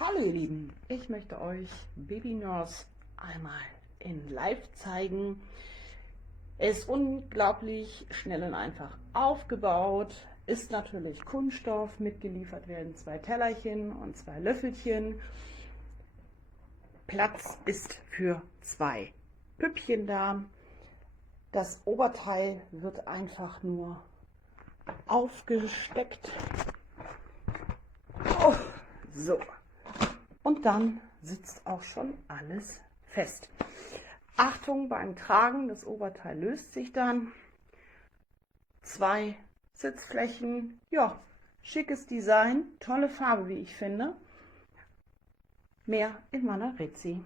Hallo ihr Lieben, ich möchte euch Baby Nurse einmal in Live zeigen. Es ist unglaublich schnell und einfach aufgebaut, ist natürlich Kunststoff, mitgeliefert werden 2 Tellerchen und 2 Löffelchen. Platz ist für 2 Püppchen da. Das Oberteil wird einfach nur aufgesteckt. Oh, so. Und dann sitzt auch schon alles fest. Achtung beim Tragen, das Oberteil löst sich dann. 2 Sitzflächen, ja, schickes Design, tolle Farbe, wie ich finde. Mehr in meiner Rezi.